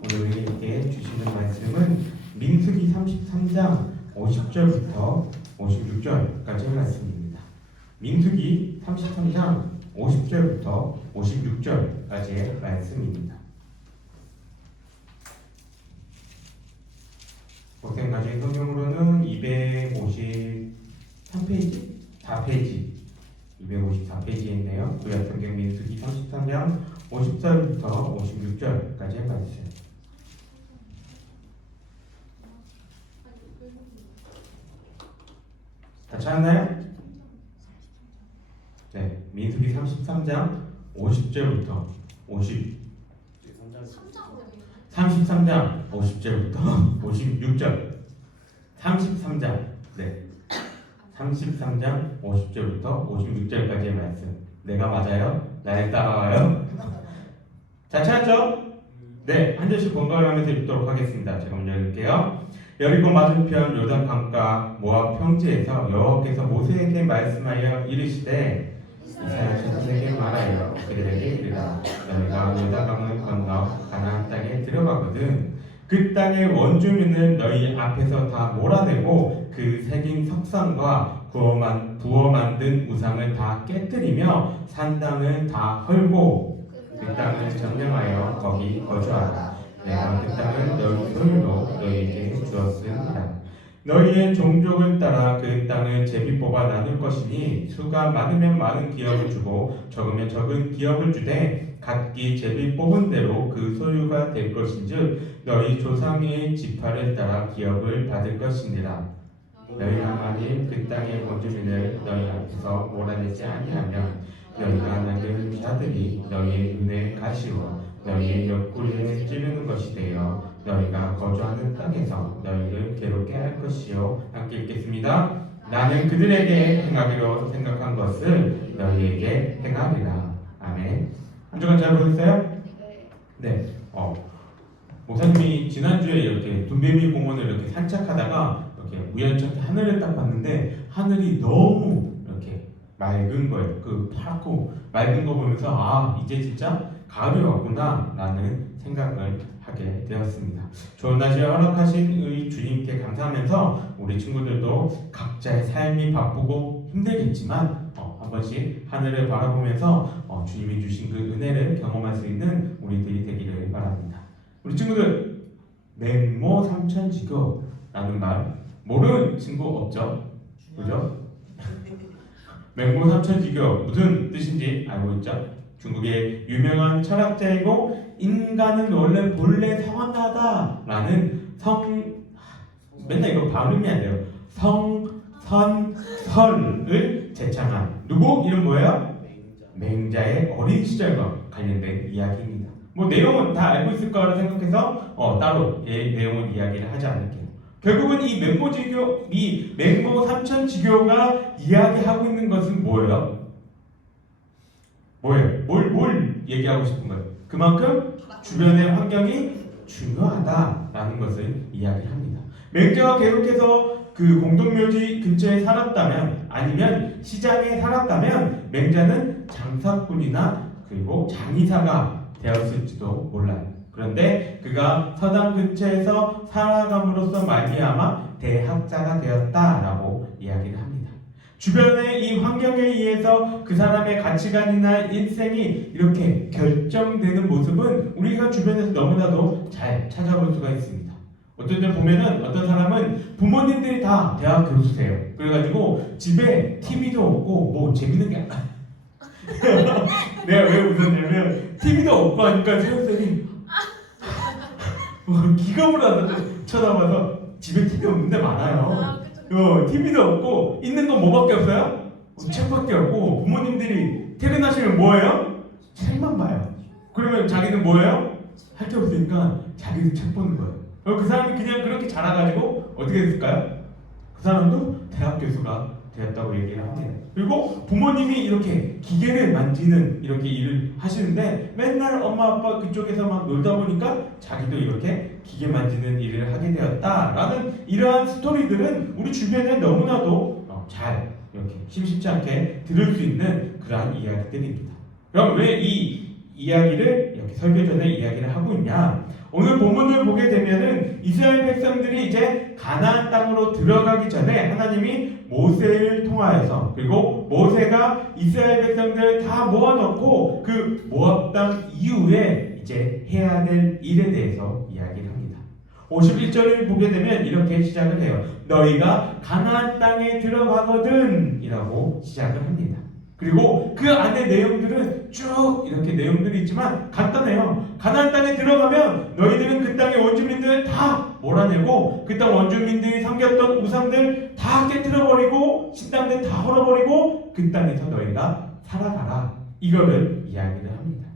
오늘 우리에게 주시는 말씀은 민수기 33장 50절부터 56절까지의 말씀입니다. 민수기 33장 50절부터 56절까지의 말씀입니다. 복생가진 성경으로는 253페이지? 4페이지 254페이지에 있네요. 구약성경 민수기 33장 50절부터 56절까지의 말씀. 다 찾았나요? 네, 민수기 33장 50절부터 33장 50절부터 56절 33장 네 33장 50절부터 56절까지의 말씀. 내가 맞아요? 나를 따라와요? 자, 찾았죠? 네, 한 절씩 번갈아 가면서 읽도록 하겠습니다. 제가 먼저 읽을게요. 여리고 맞은편 요단 강가 모압 평지에서 여호와께서 모세에게 말씀하여 이르시되 이스라엘 자손에게 말하여 그들에게 이르라. 너희가 요단강을 건너 가나안 땅에 들어가거든 그 땅의 원주민을 너희 앞에서 다 몰아내고 그 새긴 석상과 부어 만든 우상을 다 깨뜨리며 산 땅을 다 헐고 그 땅을 점령하여 거기 거주하라. 내가 그 땅을 너희 소유로 너희에게 주었으니라. 너희의 종족을 따라 그 땅을 제비 뽑아 나눌 것이니 수가 많으면 많은 기업을 주고 적으면 적은 기업을 주되 각기 제비 뽑은 대로 그 소유가 될 것인즉 너희 조상의 지파를 따라 기업을 받을 것이니라. 너희가 만일 그 땅의 원주민을 너희 앞에서 몰아내지 아니하면 너희가 낳은 자들이 너희의 눈에 가시워 너희의 옆구리에 찌르는 것이 되어 너희가 거주하는 땅에서 너희를 괴롭게 할 것이요. 함께 읽겠습니다. 나는 그들에게 행하기로 생각한 것을 너희에게 행하리라. 아멘. 한 주간 잘 보셨어요? 네. 목사님이 지난주에 이렇게 둔배미 공원을 이렇게 산책하다가 이렇게 우연찮게 하늘을 딱 봤는데 하늘이 너무 이렇게 맑은 거예요. 그 파랗고 맑은 거 보면서 이제 진짜 가을이 왔구나 라는 생각을 하게 되었습니다. 좋은 날씨에 허락하신 우리 주님께 감사하면서 우리 친구들도 각자의 삶이 바쁘고 힘들겠지만 한 번씩 하늘을 바라보면서 주님이 주신 그 은혜를 경험할 수 있는 우리들이 되기를 바랍니다. 우리 친구들 맹모 삼천지교라는 말 모르는 친구 없죠? 그죠? 맹모 삼천지교 무슨 뜻인지 알고 있죠? 중국의 유명한 철학자이고 인간은 원래 본래 선하다라는 맨날 이거 발음이 안 돼요. 선을 제창한 누구? 이름 뭐예요? 맹자의 어린 시절과 관련된 이야기입니다. 뭐 내용은 다 알고 있을 거라 생각해서 따로 내용을 이야기를 하지 않을게요. 결국은 이 맹모 삼천지교가 이야기하고 있는 것은 뭐예요? 뭘 얘기하고 싶은 거예요? 그만큼 주변의 환경이 중요하다라는 것을 이야기합니다. 맹자가 계속해서 그 공동묘지 근처에 살았다면 아니면 시장에 살았다면 맹자는 장사꾼이나 그리고 장의사가 되었을지도 몰라요. 그런데 그가 서당 근처에서 살아감으로써 말미암아 대학자가 되었다라고 이야기를 합니다. 주변의 이 환경에 의해서 그 사람의 가치관이나 인생이 이렇게 결정되는 모습은 우리가 주변에서 너무나도 잘 찾아볼 수가 있습니다. 어떤 때 보면은 어떤 사람은 부모님들이 다 대학 교수세요. 그래가지고 집에 TV도 없고 뭐 재밌는 게 내가 왜 웃었냐면 TV도 없고 하니까 세훈쌤이 기겁을 하다 쳐다봐서 집에 TV 없는데 많아요. TV도 없고 있는 건 뭐밖에 없어요? 책밖에 없고 부모님들이 퇴근하시면 뭐예요? 책만 봐요. 그러면 자기는 뭐예요? 할 게 없으니까 자기도 책 보는 거예요. 그 사람이 그냥 그렇게 자라가지고 어떻게 됐을까요? 그 사람도 대학 교수가 되었다고 얘기를 합니다. 그리고 부모님이 이렇게 기계를 만지는 이렇게 일을 하시는데 맨날 엄마 아빠 그쪽에서 막 놀다 보니까 자기도 이렇게 기계 만지는 일을 하게 되었다라는 이러한 스토리들은 우리 주변에 너무나도 잘 이렇게 심심치 않게 들을 수 있는 그러한 이야기들입니다. 그럼 왜 이 이야기를 이렇게 설교전에 이야기를 하고 있냐? 오늘 본문을 보게 되면은 이스라엘 백성들이 이제 가나안 땅으로 들어가기 전에 하나님이 모세를 통하여서, 그리고 모세가 이스라엘 백성들을 다 모아놓고 그 모압 땅 이후에 이제 해야 될 일에 대해서 이야기를 합니다. 51절을 보게 되면 이렇게 시작을 해요. 너희가 가나안 땅에 들어가거든 이라고 시작을 합니다. 그리고 그 안에 내용들은 쭉 이렇게 내용들이 있지만 간단해요. 가나안 땅에 들어가면 너희들은 그 땅의 원주민들을 다 몰아내고 그 땅 원주민들이 섬겼던 우상들 다 깨트려버리고 신당들 다 헐어버리고 그 땅에서 너희가 살아가라. 이거를 이야기를 합니다.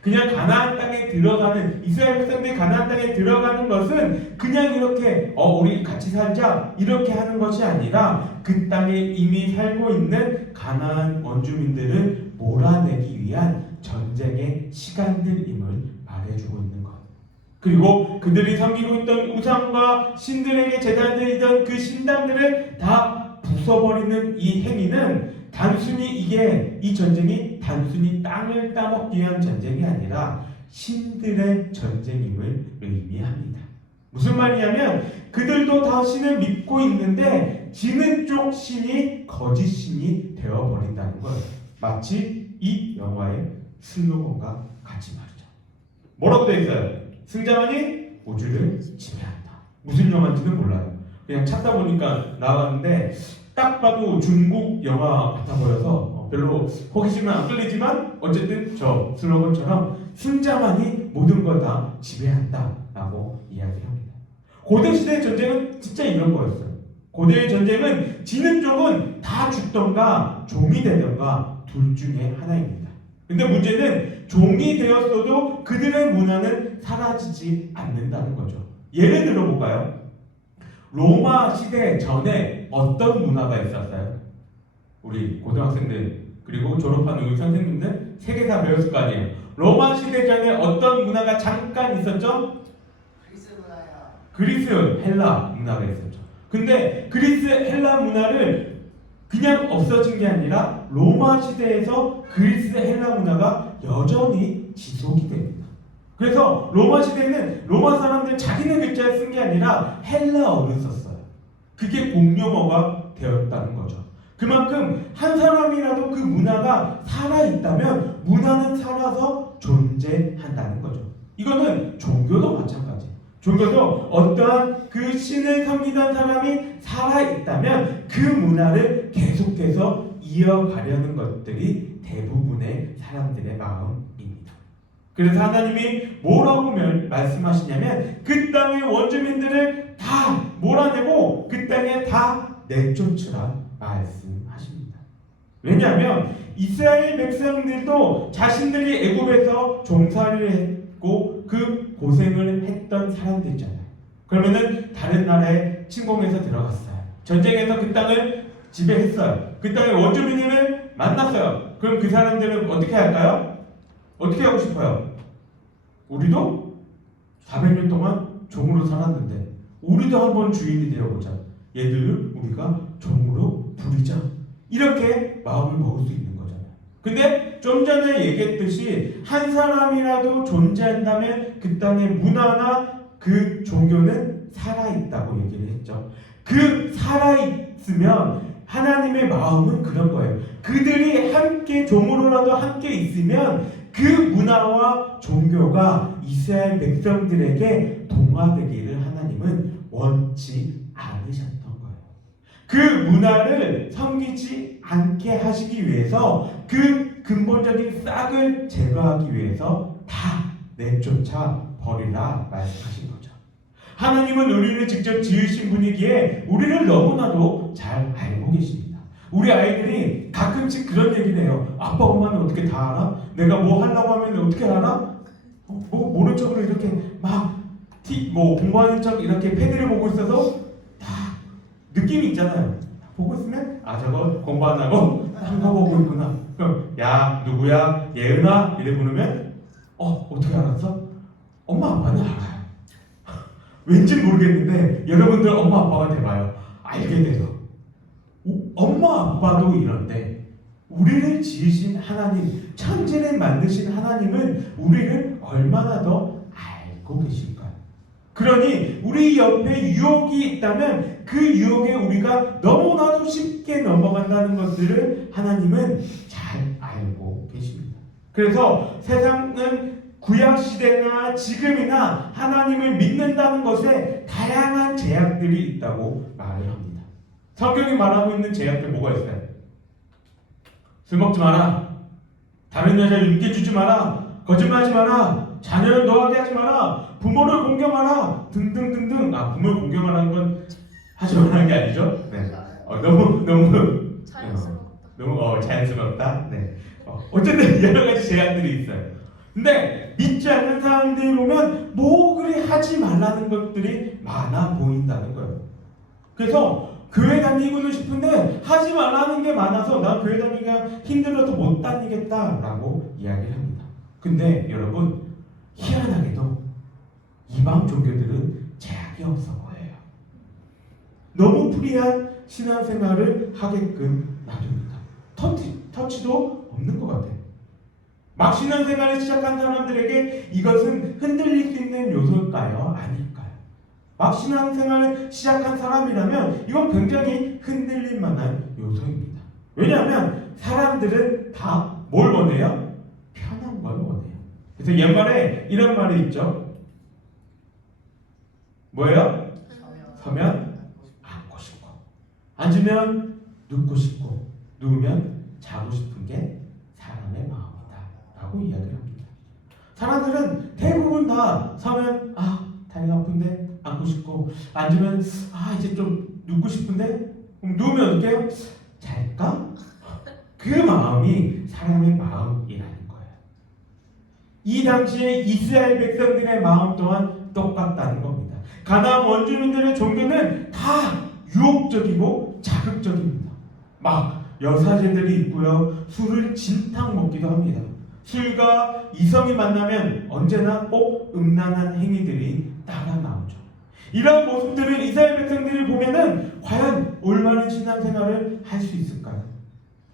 그냥 가나안 땅에 들어가는, 이스라엘 백성들이 가나안 땅에 들어가는 것은 그냥 이렇게 우리 같이 살자 이렇게 하는 것이 아니라 그 땅에 이미 살고 있는 가나안 원주민들을 몰아내기 위한 전쟁의 시간들임을 말해주고 있는 것. 그리고 그들이 섬기고 있던 우상과 신들에게 제단드리던 그 신당들을 다 부숴버리는 이 행위는 단순히 이 전쟁이 단순히 땅을 따먹기 위한 전쟁이 아니라 신들의 전쟁임을 의미합니다. 무슨 말이냐면 그들도 다 신을 믿고 있는데 지는 쪽 신이 거짓 신이 되어버린다는 거예요. 마치 이 영화의 슬로건과 같이 말이죠. 뭐라고 되어 있어요? 승자만이 우주를 지배한다. 무슨 영화인지는 몰라요. 그냥 찾다 보니까 나왔는데 딱 봐도 중국 영화 같아 보여서 별로 호기심은 안 끌리지만 어쨌든 저 슬로건처럼 승자만이 모든 걸 다 지배한다 라고 이야기합니다. 고대시대의 전쟁은 진짜 이런 거였어요. 고대의 전쟁은 지는 쪽은 다 죽던가 종이 되던가 둘 중에 하나입니다. 근데 문제는 종이 되었어도 그들의 문화는 사라지지 않는다는 거죠. 예를 들어볼까요? 로마 시대 전에 어떤 문화가 있었어요? 우리 고등학생들 그리고 졸업하는 우리 선생님들 세계사 배웠을 거 아니에요. 로마 시대 전에 어떤 문화가 잠깐 있었죠? 그리스 문화요. 그리스 헬라 문화가 있었죠. 근데 그리스 헬라 문화를 그냥 없어진 게 아니라 로마 시대에서 그리스 헬라 문화가 여전히 지속이 됩니다. 그래서 로마 시대에는 로마 사람들 자기네 글자를 쓴 게 아니라 헬라어를 썼어요. 그게 공용어가 되었다는 거죠. 그만큼 한 사람이라도 그 문화가 살아있다면 문화는 살아서 존재한다는 거죠. 이거는 종교도 마찬가지예요. 종교도 어떠한 그 신을 섬기던 사람이 살아있다면 그 문화를 계속해서 이어가려는 것들이 대부분의 사람들의 마음입니다. 그래서 하나님이 뭐라고 말씀하시냐면 그 땅의 원주민들을 다 몰아내고 그 땅에 다 내쫓으라 말씀하십니다. 왜냐하면 이스라엘 백성들도 자신들이 애굽에서 종살이를 했고 그 고생을 했던 사람들이잖아요. 그러면은 다른 나라에 침공해서 들어갔어요. 전쟁에서 그 땅을 지배했어요. 그 땅의 원주민을 만났어요. 그럼 그 사람들은 어떻게 할까요? 어떻게 하고 싶어요? 우리도 400년 동안 종으로 살았는데 우리도 한번 주인이 되어보자. 얘들을 우리가 종으로 부리자. 이렇게 마음을 먹을 수 있는 거잖아요. 근데 좀 전에 얘기했듯이 한 사람이라도 존재한다면 그 땅의 문화나 그 종교는 살아있다고 얘기를 했죠. 그 살아있으면 하나님의 마음은 그런 거예요. 그들이 함께 종으로라도 함께 있으면 그 문화와 종교가 이스라엘 백성들에게 동화되기를 하나님은 원치 않으셨던 거예요. 그 문화를 섬기지 않게 하시기 위해서 그 근본적인 싹을 제거하기 위해서 다 내쫓아 버리라 말씀하신 거죠. 하나님은 우리를 직접 지으신 분이기에 우리를 너무나도 잘 알고 계십니다. 우리 아이들이 가끔씩 그런 얘기를 해요. 아빠 엄마는 어떻게 다 알아? 내가 뭐 하려고 하면 어떻게 알아? 모른 척으로 이렇게 막 공부하는 척 이렇게 패드를 보고 있어서 다 느낌이 있잖아요. 보고 있으면 저거 공부 안 하고 딴 거 보고 있구나. 그럼 야 누구야? 예은아? 이래 부르면 어떻게 알았어? 엄마 아빠는 알아요. 왠지 모르겠는데 여러분들 엄마 아빠가 돼봐요. 알게 돼요. 엄마 아빠도 이런데 우리를 지으신 하나님, 천지를 만드신 하나님은 우리를 얼마나 더 알고 계실까요? 그러니 우리 옆에 유혹이 있다면 그 유혹에 우리가 너무나도 쉽게 넘어간다는 것들을 하나님은 잘 알고 계십니다. 그래서 세상은 구약시대나 지금이나 하나님을 믿는다는 것에 다양한 제약들이 있다고 말을 합니다. 성경이 말하고 있는 제약들 뭐가 있어요? 술 먹지 마라, 다른 여자 윤기 주지 마라, 거짓말하지 마라, 자녀를 노하게 하지 마라, 부모를 공경하라 등등등등. 부모를 공경하라는 건 하지 말라는 게 아니죠? 네. 너무 자연스럽다. 네. 어쨌든 여러 가지 제약들이 있어요. 근데 믿지 않는 사람들이 보면 뭐 그리 하지 말라는 것들이 많아 보인다는 거예요. 그래서 교회 다니고는 싶은데 하지 말라는 게 많아서 난 교회 다니기가 힘들어서 못 다니겠다라고 이야기를 합니다. 근데 여러분, 희한하게도 이방 종교들은 제약이 없어 보여요. 너무 프리한 신앙생활을 하게끔 놔둡니다. 터치도 없는 것 같아요. 막 신앙생활을 시작한 사람들에게 이것은 흔들릴 수 있는 요소일까요? 아닐까요? 막 신앙생활을 시작한 사람이라면 이건 굉장히 흔들릴 만한 요소입니다. 왜냐하면 사람들은 다 뭘 원해요? 편한 걸 원해요. 그래서 옛말에 이런 말이 있죠. 뭐예요? 서면 앉고 싶고, 앉으면 눕고 싶고, 누우면 자고 싶은 게 사람의 마음이다 라고 이야기를 합니다. 사람들은 대부분 다 서면 다리가 아픈데 앉고 싶고, 앉으면 이제 좀 눕고 싶은데, 그럼 누우면 어떻게 해요? 잘까? 그 마음이 사람의 마음이라는 거예요. 이 당시에 이스라엘 백성들의 마음 또한 똑같다는 겁니다. 가나안 원주민들의 종교는 다 유혹적이고 자극적입니다. 막 여사제들이 있고요, 술을 진탕 먹기도 합니다. 술과 이성이 만나면 언제나 꼭 음란한 행위들이 따라 나오죠. 이런 모습들을 이스라엘 백성들이 보면은 과연 올바른 신앙생활을 할 수 있을까요?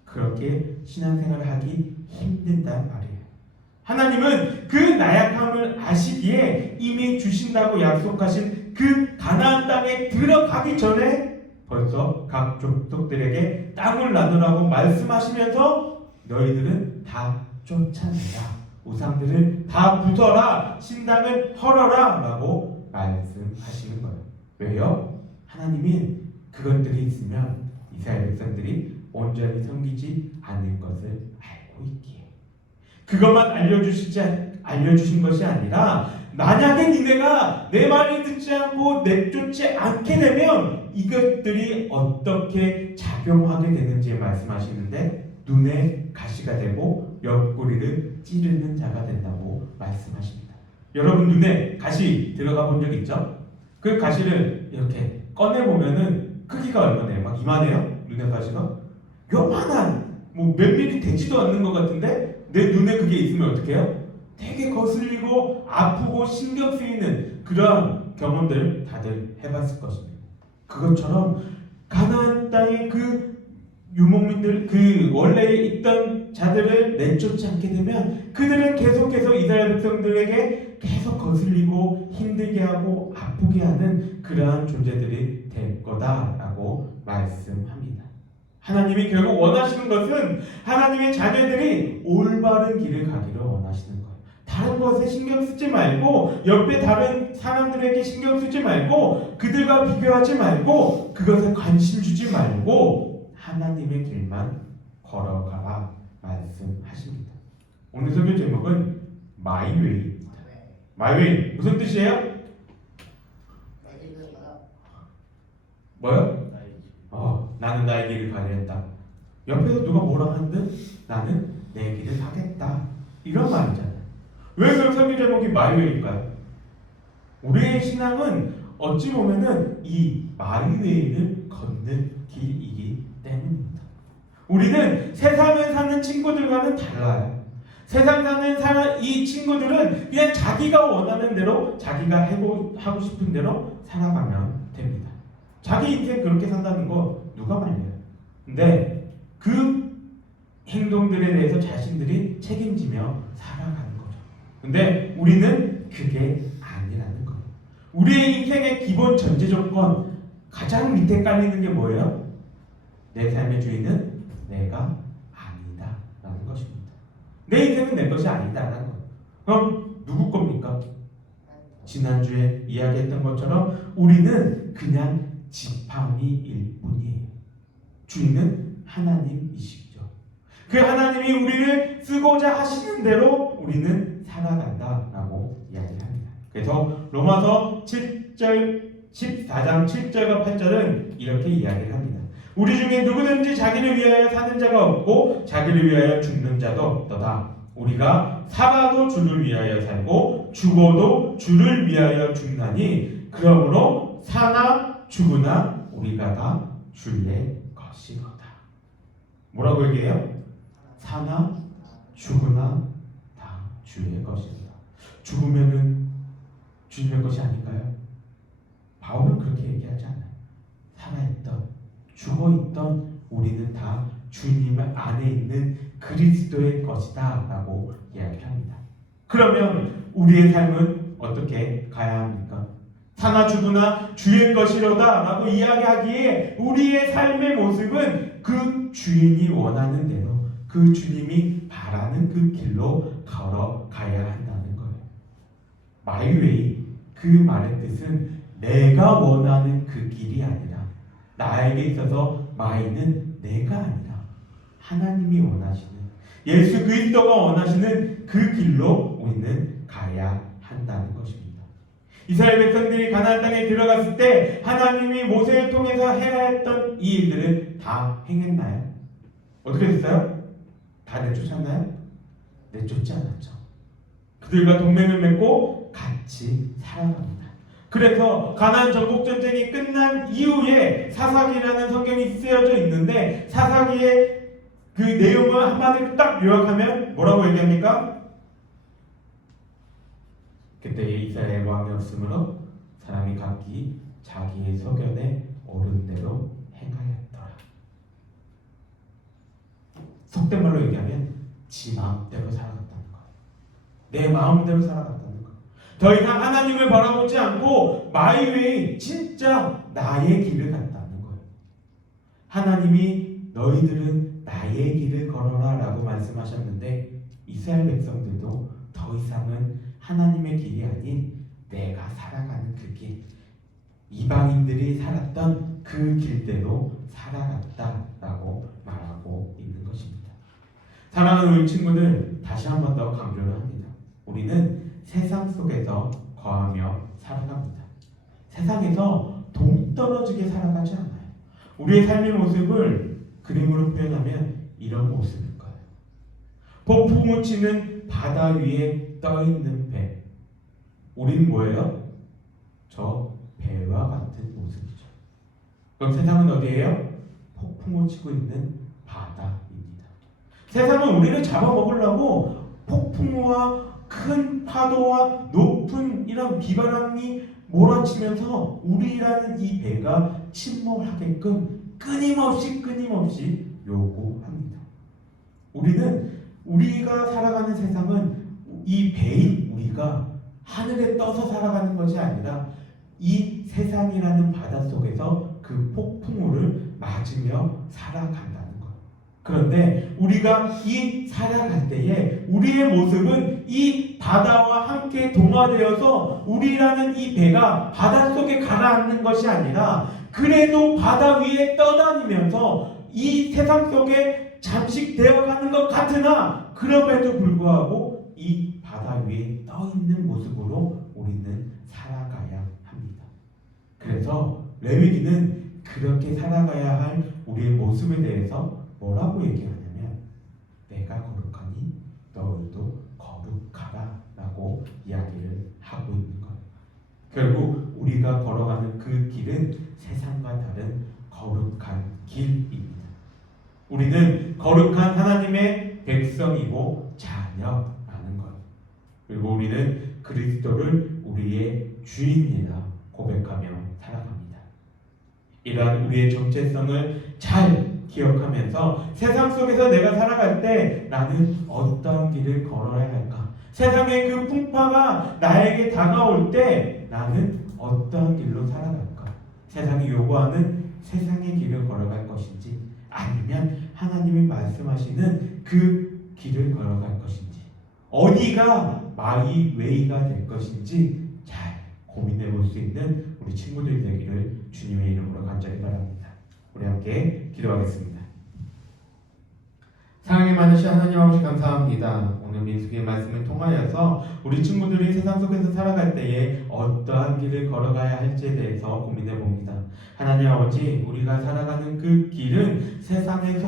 그렇게 신앙생활을 하기 힘든단 말이에요. 하나님은 그 나약함을 아시기에 이미 주신다고 약속하신 그 가나안 땅에 들어가기 전에 벌써 각 족속들에게 땅을 나누라고 말씀하시면서 너희들은 다 쫓아내라, 우상들을 다 부숴라, 신당을 헐어라 라고 말씀하시는 거예요. 왜요? 하나님이 그것들이 있으면 이스라엘 백성들이 온전히 섬기지 않을 것을 알고 있기에, 그것만 알려주신 것이 아니라 만약에 니네가 내 말을 듣지 않고 내쫓지 않게 되면 이것들이 어떻게 작용하게 되는지 말씀하시는데, 눈에 가시가 되고 옆구리를 찌르는 자가 된다고 말씀하십니다. 여러분, 눈에 가시 들어가 본 적 있죠? 그 가시를 이렇게 꺼내보면은 크기가 얼마나요? 막 이만해요? 눈에 가시가? 요만한, 몇 미리 되지도 않는 것 같은데 내 눈에 그게 있으면 어떻게 해요? 되게 거슬리고 아프고 신경 쓰이는 그런 경험들 다들 해봤을 것입니다. 그것처럼 가나안 땅의 그 유목민들, 그 원래 있던 자들을 내쫓지 않게 되면 그들은 계속해서 이스라엘 백성들에게 계속 거슬리고 힘들게 하고 아프게 하는 그러한 존재들이 될 거다라고 말씀합니다. 하나님이 결국 원하시는 것은 하나님의 자녀들이 올바른 길을 가기를 원하시는 거예요. 다른 것에 신경 쓰지 말고, 옆에 다른 사람들에게 신경 쓰지 말고, 그들과 비교하지 말고, 그것에 관심 주지 말고 하나님의 길만 걸어가라 말씀하십니다. 오늘 설교 제목은 마이웨이입니다. 마이웨이 무슨 뜻이에요? 뭐요? 나는 나의 길을 가겠다. 옆에서 누가 뭐라 하는데 나는 내 길을 가겠다, 이런 말이잖아요. 왜 그 설교 제목이 마이웨이일까요? 우리의 신앙은 어찌 보면은 이 마이웨이를 걷는 길이기 때문입니다. 우리는 세상에 사는 친구들과는 달라요. 세상 사는 이 친구들은 그냥 자기가 원하는 대로, 자기가 하고 싶은 대로 살아가면 됩니다. 자기 인생 그렇게 산다는 거 누가 말려요? 근데 그 행동들에 대해서 자신들이 책임지며 살아가는 거죠. 근데 우리는 그게 아니라는 거예요. 우리의 인생의 기본 전제 조건 가장 밑에 깔리는 게 뭐예요? 내 삶의 주인은 내가 아니다 라는 것입니다. 내 인생은 내 것이 아니다 라는 거예요. 그럼 누구 겁니까? 지난주에 이야기했던 것처럼 우리는 그냥 지팡이일 뿐이에요. 주인은 하나님이시죠. 그 하나님이 우리를 쓰고자 하시는 대로 우리는 살아간다라고 이야기합니다. 그래서 로마서 14장 7절과 8절은 이렇게 이야기를 합니다. 우리 중에 누구든지 자기를 위하여 사는 자가 없고 자기를 위하여 죽는 자도 없도다. 우리가 살아도 주를 위하여 살고 죽어도 주를 위하여 죽나니 그러므로 사나 죽으나 우리가 다 주의 것이로다. 뭐라고 얘기해요? 사나 죽으나 다 주의 것이로다. 죽으면은 주님의 것이 아닌가요? 바울은 그렇게 얘기하지 않아요. 살아있던 죽어있던 우리는 다 주님 안에 있는 그리스도의 것이다 라고 이야기합니다. 그러면 우리의 삶은 어떻게 가야 합니까? 사나 죽으나 주의 것이로다 라고 이야기하기에 우리의 삶의 모습은 그 주인이 원하는 대로 그 주님이 바라는 그 길로 걸어가야 한다는 거예요. 마이웨이, 그 말의 뜻은 내가 원하는 그 길이 아니라 나에게 있어서 마이는 내가 아니라 하나님이 원하시는 예수 그리스도가 원하시는 그 길로 우리는 가야 한다는 것입니다. 이스라엘 백성들이 가나안 땅에 들어갔을 때 하나님이 모세를 통해서 해야 했던 이 일들을 다 행했나요? 어떻게 됐어요? 다 내쫓았나요? 내쫓지 않았죠. 그들과 동맹을 맺고 같이 살아갑니다. 그래서 가나안 정복 전쟁이 끝난 이후에 사사기라는 성경이 쓰여져 있는데 사사기의 그 내용을 한마디로 딱 요약하면 뭐라고 얘기합니까? 그때에 이스라엘 왕이 없으므로 사람이 각기 자기의 소견에 옳은 대로 행하였더라. 속된 말로 얘기하면 지 마음대로 살아갔다는 거예요. 내 마음대로 살아갔다는 거예요. 더 이상 하나님을 바라보지 않고 마이웨이 진짜 나의 길을 갔다는 거예요. 하나님이 너희들은 나의 길을 걸어라 라고 말씀하셨는데 이스라엘 백성들도 더 이상은 하나님의 길이 아닌 내가 살아가는 그 길, 이방인들이 살았던 그 길대로 살아갔다라고 말하고 있는 것입니다. 사랑하는 우리 친구들, 다시 한 번 더 강조를 합니다. 우리는 세상 속에서 거하며 살아갑니다. 세상에서 동떨어지게 살아가지 않아요. 우리의 삶의 모습을 그림으로 표현하면 이런 모습일 거예요. 폭풍우 치는 바다 위에 떠있는 배. 우린 뭐예요? 저 배와 같은 모습이죠. 그럼 세상은 어디예요? 폭풍우 치고 있는 바다입니다. 세상은 우리를 잡아먹으려고 폭풍우와 큰 파도와 높은 이런 비바람이 몰아치면서 우리라는 이 배가 침몰하게끔 끊임없이 요구합니다. 우리가 살아가는 세상은 이 배인 우리가 하늘에 떠서 살아가는 것이 아니라 이 세상이라는 바닷속에서 그 폭풍우를 맞으며 살아간다는 거예요. 그런데 우리가 이 살아갈 때에 우리의 모습은 이 바다와 함께 동화되어서 우리라는 이 배가 바닷속에 가라앉는 것이 아니라 그래도 바다 위에 떠다니면서 이 세상 속에 잠식되어가는 것 같으나 그럼에도 불구하고 이 바다 위에 떠있는 모습으로 우리는 살아가야 합니다. 그래서 레위기는 그렇게 살아가야 할 우리의 모습에 대해서 뭐라고 얘기하냐면 내가 거룩하니 너희도 거룩하라 라고 이야기를 하고 있는 거예요. 결국 우리가 걸어가는 그 길은 세상과 다른 거룩한 길입니다. 우리는 거룩한 하나님의 백성이고 자녀라는 것. 그리고 우리는 그리스도를 우리의 주인이라 고백하며 살아갑니다. 이러한 우리의 정체성을 잘 기억하면서 세상 속에서 내가 살아갈 때 나는 어떤 길을 걸어야 할까? 세상의 그 풍파가 나에게 다가올 때 나는 어떠한 길로 살아갈까? 세상이 요구하는 세상의 길을 걸어갈 것인지 아니면 하나님이 말씀하시는 그 길을 걸어갈 것인지 어디가 마이 웨이가 될 것인지 잘 고민해 볼 수 있는 우리 친구들이 되기를 주님의 이름으로 간절히 바랍니다. 우리 함께 기도하겠습니다. 사랑이 많으신 하나님 아버지 감사합니다. 오늘 민수기의 말씀을 통하여서 우리 친구들이 세상 속에서 살아갈 때에 어떠한 길을 걸어가야 할지에 대해서 고민해 봅니다. 하나님 아버지, 우리가 살아가는 그 길은 세상에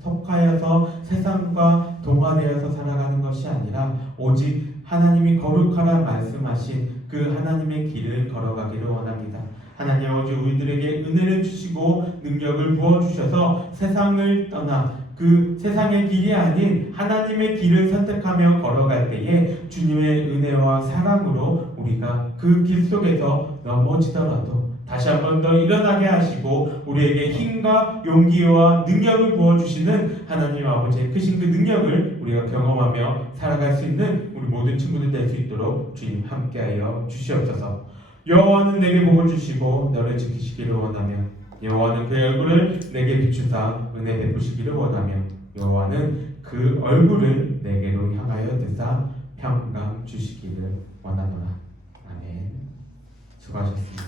속하여서 세상과 동화되어서 살아가는 것이 아니라 오직 하나님이 거룩하라 말씀하신 그 하나님의 길을 걸어가기를 원합니다. 하나님 아버지, 우리들에게 은혜를 주시고 능력을 부어주셔서 세상을 떠나 그 세상의 길이 아닌 하나님의 길을 선택하며 걸어갈 때에 주님의 은혜와 사랑으로 우리가 그 길 속에서 넘어지더라도 다시 한 번 더 일어나게 하시고 우리에게 힘과 용기와 능력을 부어주시는 하나님 아버지의 크신 그 능력을 우리가 경험하며 살아갈 수 있는 우리 모든 친구들 될 수 있도록 주님 함께하여 주시옵소서. 여호와는 내게 복을 주시고 너를 지키시기를 원하며 여호와는 그의 얼굴을 내게 비추사 은혜 베푸시기를 원하며 여호와는 그 얼굴을 내게로 향하여 드사 평강 주시기를 원하노라. 아멘. 수고하셨습니다.